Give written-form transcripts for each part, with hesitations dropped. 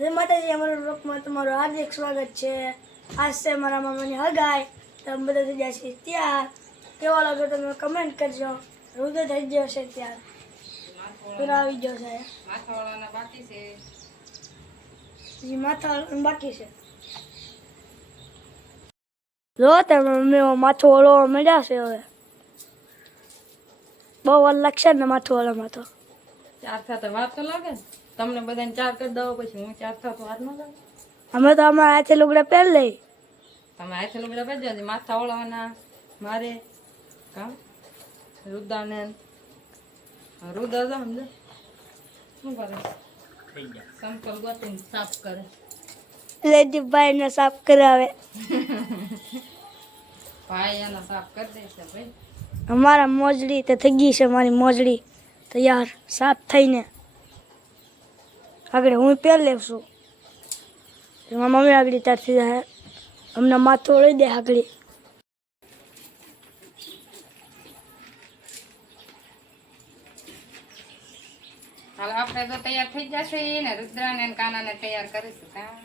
જય માતાજી, અમારા બ્લોગમાં તમારું હાર્દિક સ્વાગત છે। આજ છે મારા મામાની હગાઈ, તમે બધા થઈ ગયા છે ત્યાર। કેવો લાગે તમે કમેન્ટ કરજો। રુદે થઈ ગયો છે ત્યાર, પૂરો આવી ગયો છે। માથાવાળાના બાકી છે, હજી માથા બાકી છે। જો તમે મમ્મી માથું ઓળવા મળ્યા છે। હવે બહુ વાર લાગશે ને માથું ઓળવામાં તો। ચાર થતા વાર તો લાગે ને, તમને બધાને ચાર કરી દો પછી હું ચાર થતો વાર ન લાગે। અમે તો અમારા હાથે લુગડા પહેરી લઈ। તમે હાથે લુગડા પહેરજો, માથા ઓળવાના મારે કામ રુદાને રુદા જા સમજો શું કરે સંકલ ગોતીને સાફ કરે। જયદીપભાઈ ને સાફ કરાવે। ભાઈ એના સાફ કરી દેશે ભાઈ। અમારા મોજડી તો થઈ ગઈ છે, મારી મોજડી તૈયાર સાફ થઈને। આગળ હું પહેર લેવ છું, એમાં મમ્મી આગળ ત્યારથી જાય અમને માથું ઓળી દે આગળ। હાલ આપણે તો તૈયાર થઈ જશે ને રુદ્રાને ને કાનાને તૈયાર કરીશું કાં।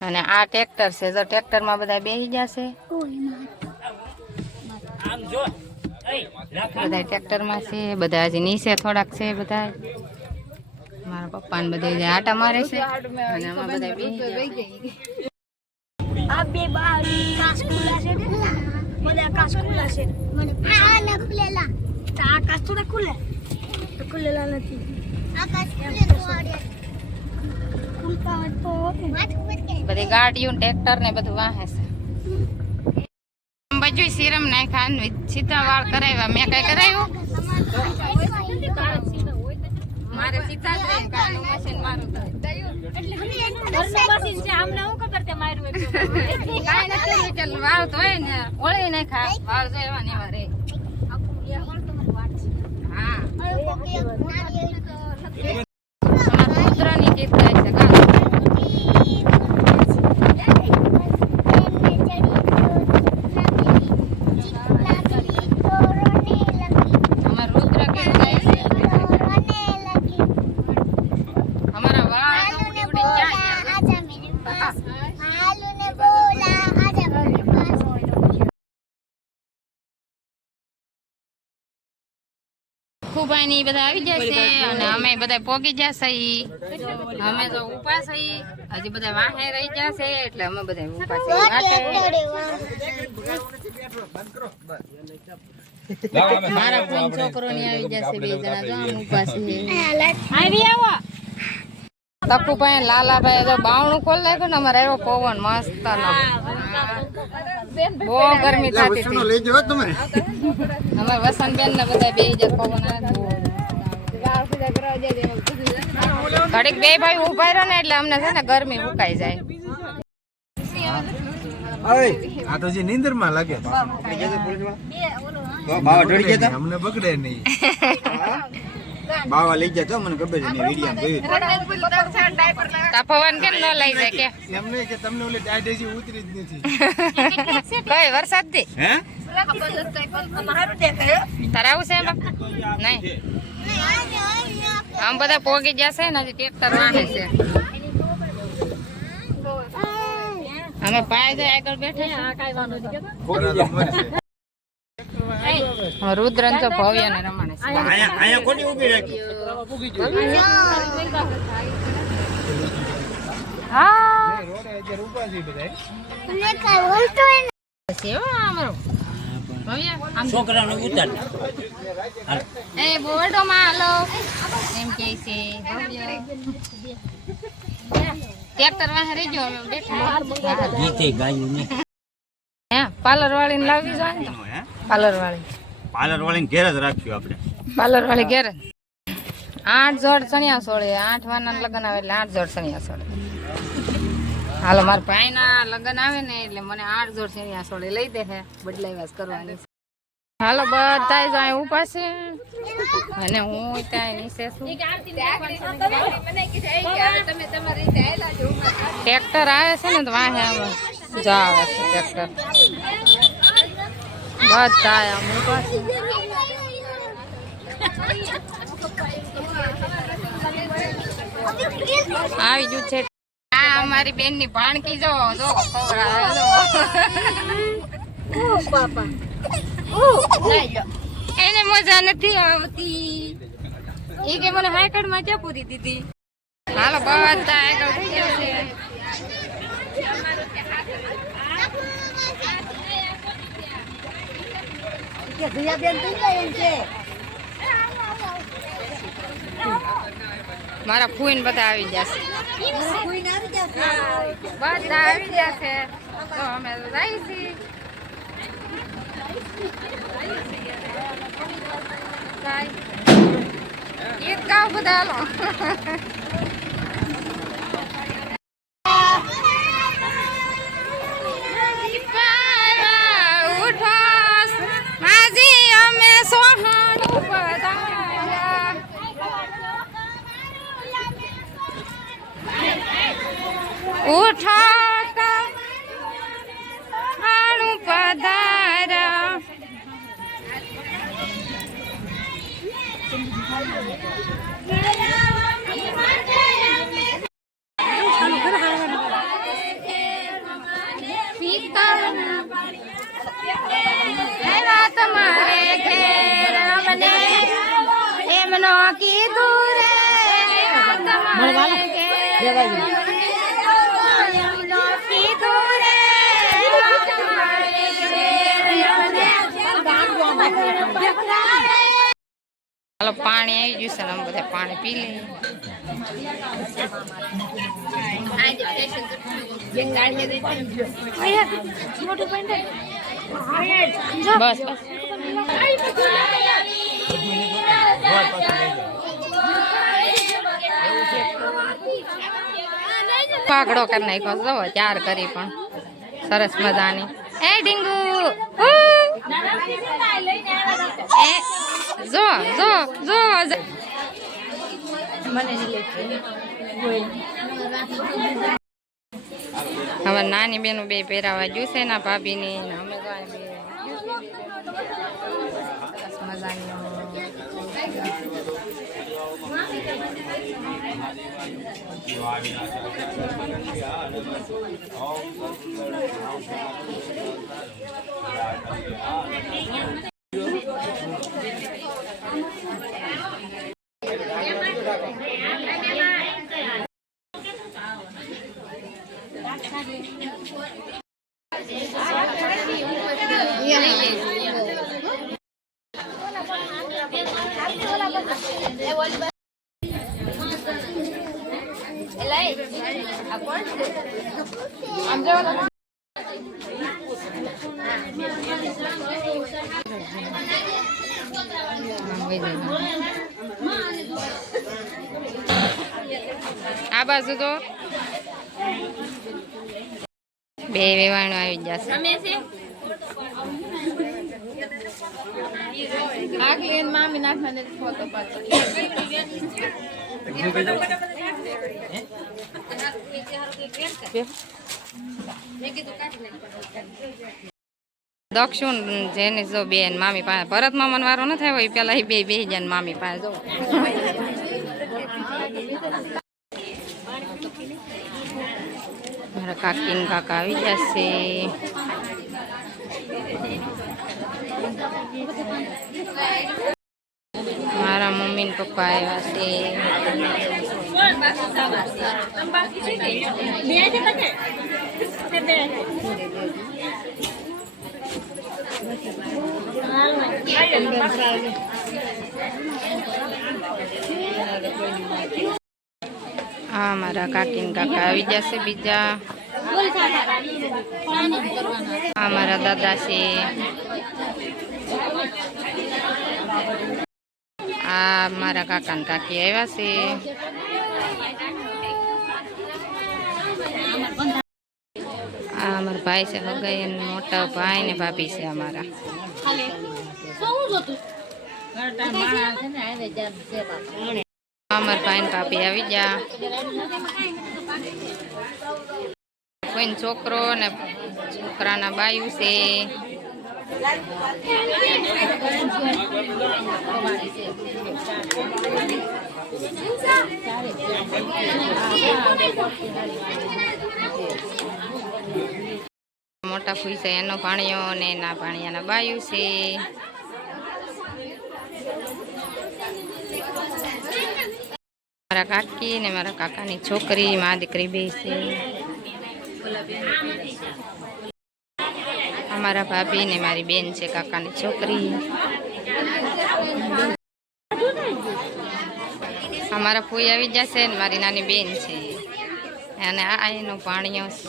અને આ ટ્રેક્ટર છે, જો ટ્રેક્ટર માં બધા બેસી જશે। બધા ટ્રેક્ટર માં છે, બધા હજી નીચે થોડાક છે। બધા મારા પપ્પા ને બધા આટા મારે છે અને આમાં બધા બેસી આ બે બાર કાચ ખુલ્લા છે ને, બધા કાચ ખુલ્લા છે। મને આ ન ખુલેલા તો આ કાચ થોડા ખુલે તો ખુલેલા નથી। આ કાચ ખુલે તો ખુલતા હોય તો બધી ગાડીઓ ટ્રેક્ટર ને બધું વાહે છે। બધું સિરમ નાખ્યા, સીધા વાળ કરાવ્યા। મેં કઈ કરાવ્યું મારે સીધા જ રહે, કાનું મશીન મારું તો વાળ તો હોય ને ઓળી નાખ્યા, વાળ જો એવા ને એવા રે। હા પુત્રની જીત થાય છે કાં। ભાઈ ની બધા આવી જશે અને અમે બધા પોગી જશે। અમે તો ઉપાસ હજી બધા વાહે રહી જશે એટલે અમે બધા ઉપાસ મારા ફોન છોકરો ની આવી જશે, બે જણા જો આમ ઉપાસ આવી આવો। તકુભાઈ લાલાભાઈ જો બાવણું ખોલ નાખ્યું ને, અમારે આવ્યો પવન મસ્ત બહુ ગરમી થતી હતી। અમે વસંતબેન ને બધા બે જ પવન ઘડીક બે ભાઈ ઉભા રહ્યો ને એટલે અમને છે ને ગરમી ઉકાઈ જાય। આ તો જે નીંદર માં લાગે અમને બગડે નહીં। બાવા લઈ જતો મને ખબર છે, વિડીયો જોયું। પવન કેમ ન લઈ જાય કે એમ નહીં કે તમને ઓલી ડાયડેજી ઉતરી જ નથી। કઈ વરસાદ થી હે તારે આવું છે એમાં નહીં? આમ બધા પોગી જશે ને, હજી ટ્રેક્ટર વાહે છે। અમે પાય જાય આગળ બેઠા। રુદ્રન તો ભવ્ય ને રમણે છે। આયા કોની ઊભી રાખી? હા રોડે અત્યારે ઊભા છે બધાય। છોકરાને ઉતાર એ બોર્ડો માં હાલો એમ કે છે ટ્રેક્ટર વાહે રહી ગયો અમે બેઠા ગીતે ગાયું ને હે પાર્લર વાળીને લાવી જાય ને પાર્લર વાળીને ઘેર જ રાખ્યું આપણે। પાર્લર વાળી ઘેર 8 જોડ ચણિયા સોળે 8 વાના લગન આવે એટલે 8 જોડ ચણિયા સોળે। હાલો મારા ભાઈ ના લગન આવે ને એટલે મને 8 જોડ ચણિયા સોળે લઈ દે છે, બદલાવ્યા કરવાની। હાલો બધા જ અહીં ઉભા છે અને હું ત્યાં નીચે છું. ટ્રેક્ટર આવે છે ને તો વાહે આવે જા આવે છે ટ્રેક્ટર. બધા આમ ઉભા છે. આવી ગયું છે. આ અમારી બેન ની ભાણકી જો જો ખવડાવે એને મજા નથી આવતી. એ કે મને હાઈકડ માં ક્યાં પૂરી દીધી. હાલો બધા આગળ થઈ જશે. મારા ફૂઈને બધા આવી જશે. બધા આવી જશે તો અમે જઈશી. ગીત ગાવ બધા હાલો. હાલો પાણી આવી ગયું છે ને અમે બધા પાણી પી લઈએ. બસ બસ પાકડો કરી નાખ્યો જો ચાર કરી પણ સરસ મજાની. એ ડીંગુ એ જો જો જો હવે નાની બેનું બે પહેરાવા જ્યું છે ના ભાભીની અમે મજાની. આ બાજુ તો બે વેવાણું આવી જશે. મામી નાખવાને ફોટો પાડતો દક્ષુણ જેને જો બેન મામી પાસે ભરત મામા વારો ન થાય હોય પેલા બે બે જણ મામી પાસે જો. મારા કાકી ને કાકા આવી જશે. મારા મમ્મી ને પપ્પા આવ્યા છે. હા મારા કાકી ને કાકા આવી જશે બીજા. હા મારા દાદા છે. આ મારા કાકા ને કાકી આવ્યા છે. આ અમારા ભાઈ છે હગાઈ અને મોટા ભાઈ ને ભાભી છે અમારા. અમારા ભાઈ ને ભાભી આવી ગયા. કોઈ છોકરો ને છોકરાના બાયું છે. મોટા ફૂઈ છે એનો ભાણિયો ને એના ભાણિયાના બાયું છે. મારા કાકી ને મારા કાકાની છોકરી મા દીકરી બે છે. અમારા ભાભી ને મારી બેન છે કાકાની છોકરી. અમારા ફૂઈ આવી જશે ને મારી નાની બેન છે અને આ એનો ભાણિયો છે.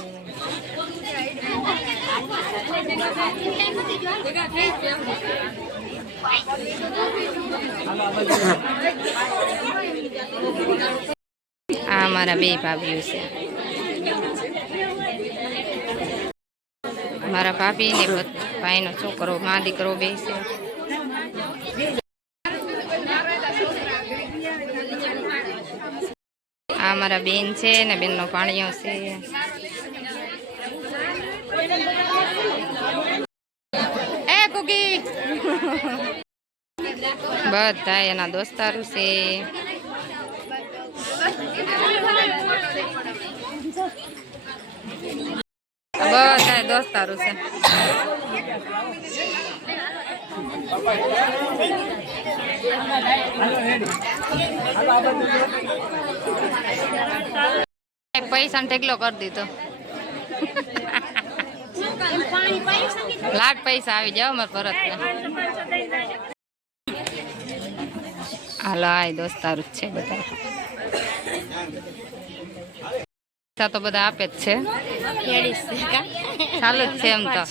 આ અમારા બે ભાભીઓ છે. મારા ભાભી ને ભાઈનો છોકરો મા દીકરો બે છે. આ મારા બેન છે ને બેનનો ભાણિયો છે. એ કુકી બધા એના દોસ્તારું છે. બધા દોસ્તારું છે. પૈસા ઢેકલો કરી દીધો. લાખ પૈસા આવી જાવ મારે પરત. હાલો આ દોસ્તારું જ છે બધા. તો બધા આપે જ છે. ચાલુ જ છે એમ તો.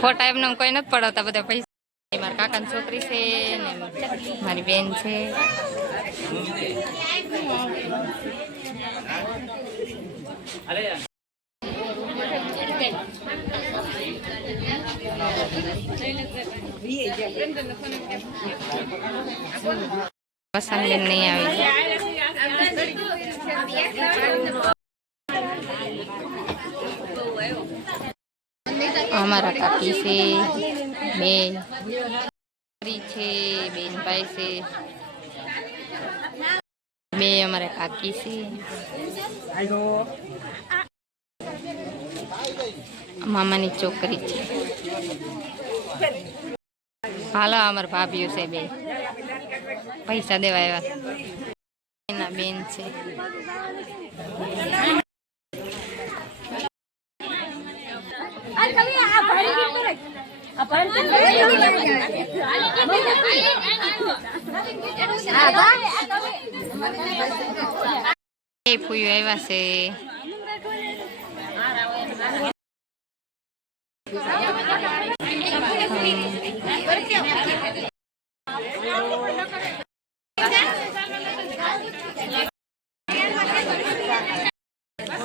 ખોટા એમને કોઈ નથી પડાવતા બધા પૈસા. મારા કાકાની છોકરી છે ને મારી બેન છે. વસંત બેન નહીં આવી. અમારા કાકી છે બેન છે બેન ભાઈ છે બે અમારા કાકી છે. મામાની છોકરી છે. હાલો અમારા ભાભીઓ છે બે પૈસા દેવા આવ્યા. એના બેન છે. એ ફૂયો આવ્યા છે.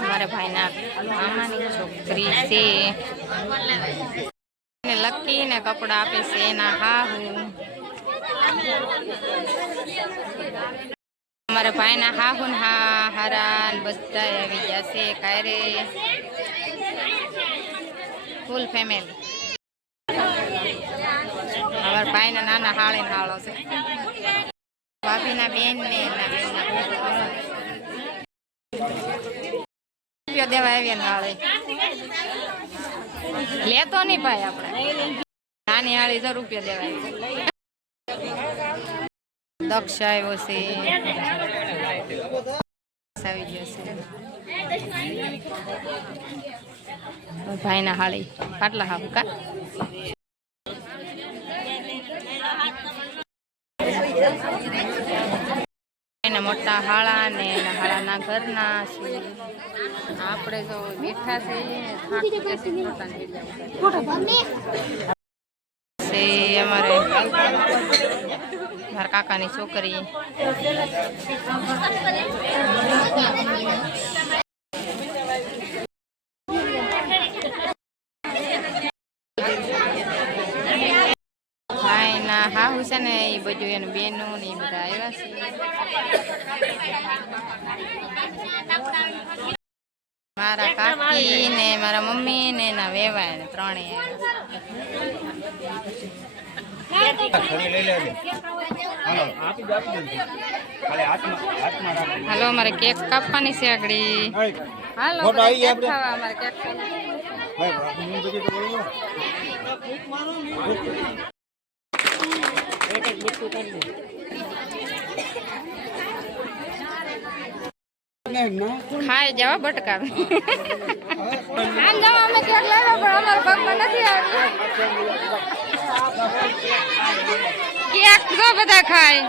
મારા ભાઈના મામાની છોકરી છે. લકી ને કપડા આપે છે એના હાહુ. અમારા ભાઈના હાહુ ને હારા બધા આવી જશે કાયરે ફૂલ ફેમિલી. અમારા ભાઈના નાના હાળે હાળો છે. ભાભીના બેન ને એના રૂપિયા દેવા આવ્યા હાળે. લેતો નહીં ભાઈ આપણે નાની હાળી તો રૂપિયા દેવા દક્ષ આવ્યો છે. આવી ગયો છે ભાઈના હાળી પાટલા હાવ કા. એના મોટા હાળા ને એના હાળાના ઘરના છે. આપણે તો બેઠા છે અમારે મારા કાકાની છોકરી. મારા હાહુ છે ને એ બધું એનું બેનો ને એ બધા આવ્યા છે. મારા કાકી ને મારા મમ્મી ને એના વેવાય ને ત્રણેય હાલો અમારે કેક કાપવાની છે આગળી. હાલો કેક ખાવા અમારે કેક ખાઈ જવા બટકા. આમ જાઓ અમે કેક લઈ લો પણ અમારા પગમાં નથી આવ્યું. કેક જો બધા ખાય.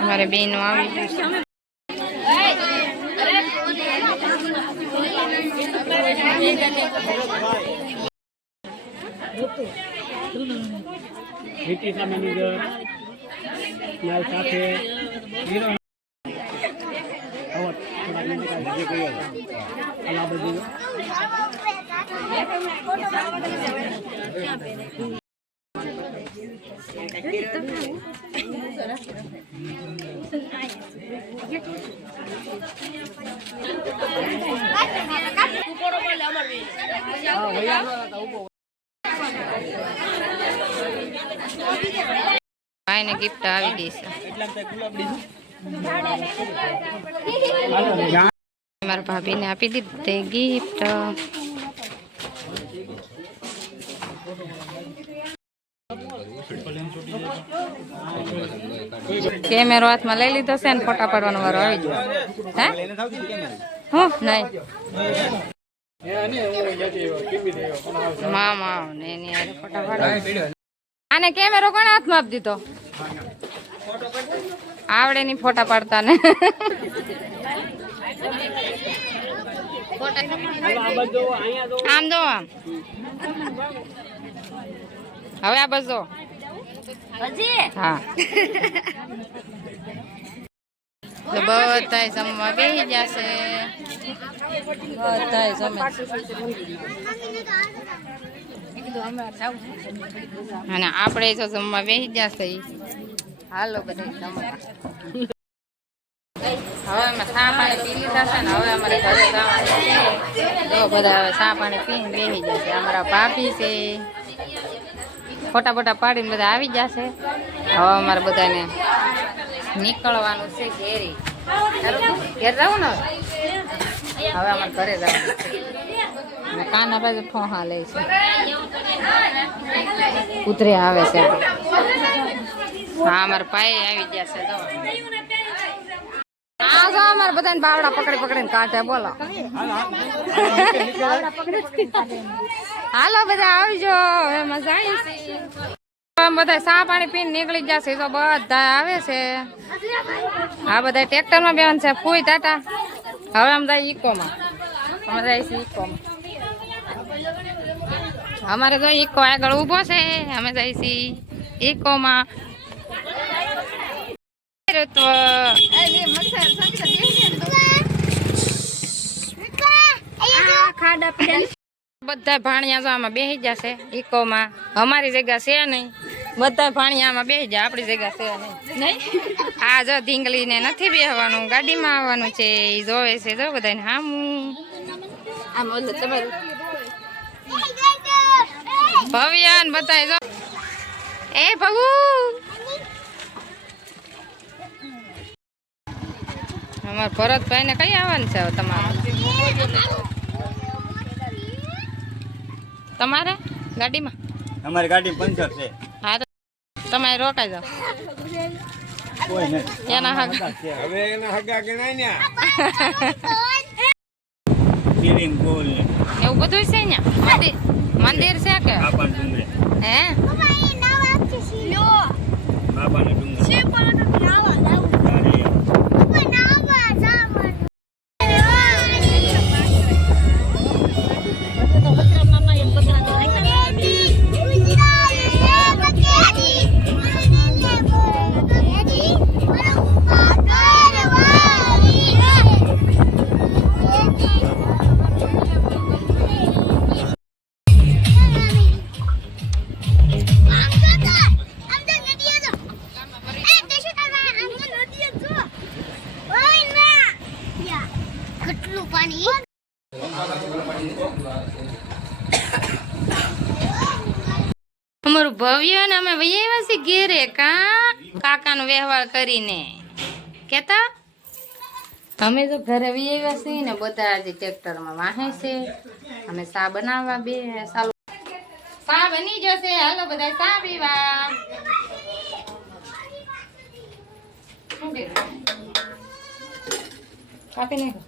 અમારે બેનો આવી ગયું. મેનેજર સાથે ભાઈ ને ગિફ્ટ આવી ગઈ છે. મારા ભાભી ને આપી દીધી ગિફ્ટ. કેમેરો હાથમાં લઈ લીધો છે ને ફોટા પાડવાનો વારો આવી ગયો. હે હું નહીં મામા ને એની હારે ફોટા પાડવા. આને કેમેરો કોણે હાથમાં આપી દીધો? આવડે ની ફોટા પાડતા ને. આમ જો આમ હવે આ બસ જો હા બધા જમવા બેસી જશે. બધા જમે અને આપણે જો જમવા બેસી જશે. હાલો બધા જમવા. હવે અમે ચા પાણી પી લીધા છે ને હવે અમારે ઘરે જવાનું છે. જો બધા હવે ચા પાણી પીને બેસી જશે. અમારા ભાભી છે ફોટા બોટા પાડીને બધા આવી જશે. હવે અમારે બધાને નીકળવાનું છે ઘેરી. ઘેર જવું ને હવે અમારે ઘરે જવાનું. કાના બાજુ ફોહા લે છે. કૂતરે આવે છે. હા અમારા પાયે આવી ગયા છે. આ જો અમારે બધાને બાવડા પકડી પકડીને કાઢે. બોલો હાલો બધા આવજો. હવે મજા આવી છે. બધા ચા પાણી પીને નીકળી જશે. તો બધા આવે છે. આ બધા ટ્રેક્ટર માં બેવાનું છે. ફૂઈ ટાટા. હવે અમે જાય ઇકોમાં. અમે જાય છે ઇકોમાં. અમારે તો ઇકો આગળ ઉભો છે. અમે જાય છીએ ઇકોમાં. બધા ભાણિયા તો આમાં બેસી જશે ઇકોમાં. અમારી જગ્યા છે નહીં. બધા ભાણિયામાં બેસી જાય. આપણી જગ્યા છે નહીં. આ જો ઢીંગલી ને નથી બેસવાનું, ગાડીમાં આવવાનું છે. એ જોવે છે જો બધાને. આમ તમારું ભવ્યાન બતાય જો. એ ભગુ અમારા ભરતભાઈ ને કઈ આવવાનું છે તમારે ગાડીમાં? અમારી ગાડી પંચર છે. હા તો તમે રોકાઈ જાઓ. એના હગા હવે એના હગા ગણાય ને. સ્ટીરિંગ બોલ એવું બધું છે અહીંયા. મંદિર છે કે બાપાના ડુંગરે. હે બાપાના ડુંગરે. અમે વહી આવ્યા છીએ ઘેરે કાકાનો વ્યવહાર કરીને કેતા અમે તો ઘરે વહી આવ્યા છીએ ને બધા આજે ટ્રેક્ટરમાં વાહે છે અમે ચા બનાવવા બે ચાલુ ચા બની જશે હાલો બધા ચા પીવા કાપી નાખો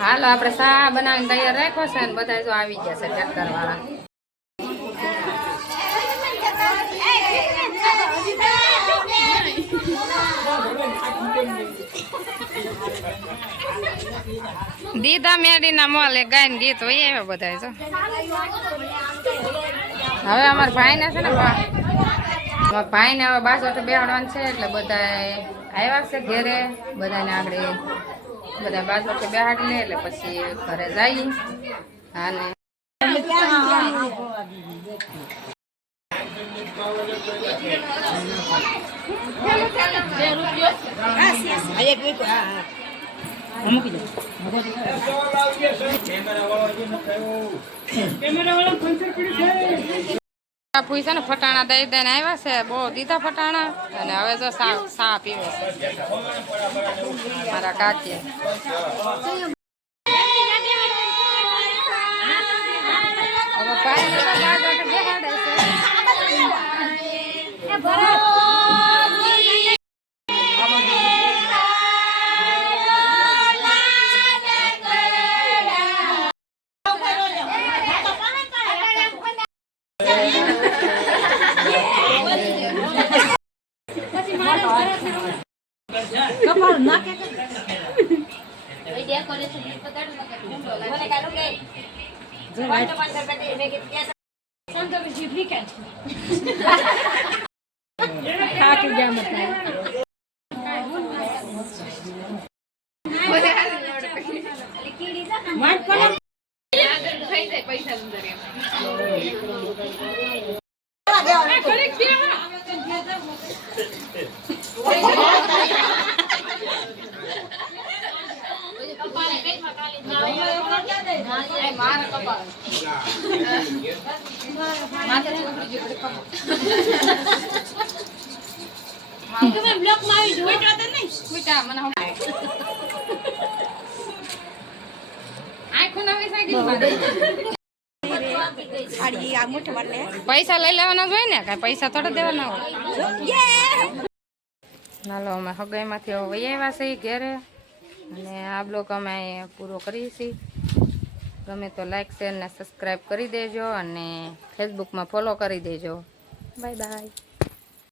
હાલો આપણે ચા બનાવીને તૈયાર રાખ્યો છે ને બધા જો આવી ગયા છે ટ્રેક્ટર વાળા દીધા મેડી ના મોલે ગાયન ગીત હોય એવા બધા જો હવે અમારા ભાઈ ને છે ને ભાઈ ને હવે બાજુ બેહાડવાનું છે એટલે બધા આવ્યા છે ઘેરે બધાને આગળ બધા બાજુ બેહાડી લે એટલે પછી ઘરે જઈએ અને પૂછે ને ફટાણા દઈ દઈને આવ્યા છે બહુ દીધા ફટાણા અને હવે જો સા પીવે છે મારા કાકી પૈસા લઈ લેવાના જ હોય ને કઈ પૈસા થોડા દેવાના હોય હાલો અમે હગાઈમાંથી હવે વહી આવ્યા છીએ ઘેરે અને આ બ્લોગ અમે પૂરો કરીએ છીએ ગમે તો લાઈક શેર ને સબસ્ક્રાઈબ કરી દેજો અને ફેસબુકમાં ફોલો કરી દેજો બાય બાય